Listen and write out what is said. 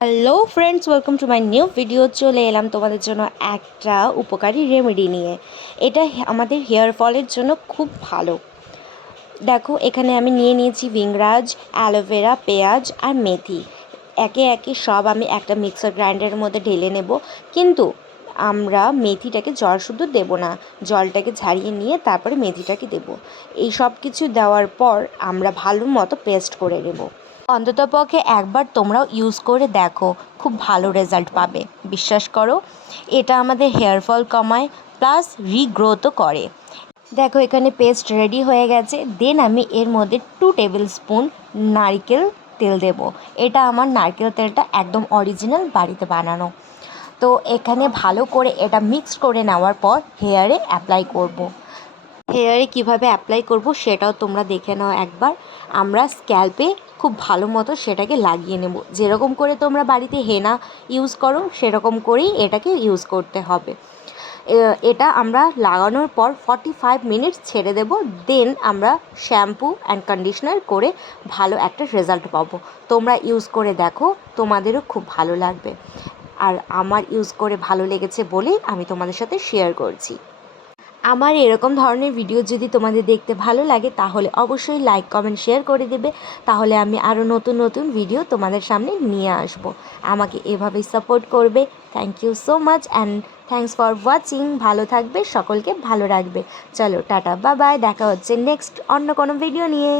Hello friends, welcome to my new video. চলে এলাম তোমাদের জন্য একটা উপকারী রেমেডি নিয়ে। এটা আমাদের হেয়ার ফলের জন্য খুব ভালো। দেখো, এখানে আমি নিয়ে নিয়েছি ভিংরাজ, অ্যালোভেরা, পেঁয়াজ আর মেথি। একে একে সব আমি একটা মিক্সার গ্রাইন্ডারের মধ্যে ঢেলে নেব। কিন্তু আমরা মেথিটাকে জল শুদ্ধ দেবো না, জলটাকে ঝারিয়ে নিয়ে তারপরে মেথিটাকে দেবো। এই সব কিছু দেওয়ার পর আমরা ভালো মতো পেস্ট করে নেব। অন্ততপক্ষে একবার তোমরাও ইউজ করে দেখো, খুব ভালো রেজাল্ট পাবে, বিশ্বাস করো। এটা আমাদের হেয়ার ফল কমায়, প্লাস রিগ্রোথও করে। দেখো, এখানে পেস্ট রেডি হয়ে গেছে। দেন আমি এর মধ্যে 2 টেবিল স্পুন নারকেল তেল দেব। এটা আমার নারকেল তেলটা একদম অরিজিনাল, বাড়িতে বানানো। তো এখানে ভালো করে এটা মিক্স করে নেওয়ার পর হেয়ারে অ্যাপ্লাই করব। হেয়ারে কিভাবে অ্যাপ্লাই করব সেটাও তোমরা দেখে নাও একবার। আমরা স্ক্যাল্পে খুব ভালো মতো সেটাকে লাগিয়ে নেব। যেরকম করে তোমরা বাড়িতে হেনা ইউজ করো সেরকম করেই এটাকে ইউজ করতে হবে। এটা আমরা লাগানোর পর 45 মিনিটস ছেড়ে দেব। দেন আমরা শ্যাম্পু অ্যান্ড কন্ডিশনার করে ভালো একটা রেজাল্ট পাবো। তোমরা ইউজ করে দেখো, তোমাদেরও খুব ভালো লাগবে। আর আমার ইউজ করে ভালো লেগেছে বলেই আমি তোমাদের সাথে শেয়ার করছি। আমার এরকম ধরনের ভিডিও যদি তোমাদের দেখতে ভালো লাগে তাহলে অবশ্যই লাইক, কমেন্ট, শেয়ার করে দেবে। তাহলে আমি আরও নতুন নতুন ভিডিও তোমাদের সামনে নিয়ে আসব। আমাকে এভাবেই সাপোর্ট করবে। Thank you so much and thanks for watching. ভালো থাকবে, সকলকে ভালো রাখবে। চলো টাটা, বাই বাই। দেখা হচ্ছে নেক্সট অন্য কোনো ভিডিও নিয়ে।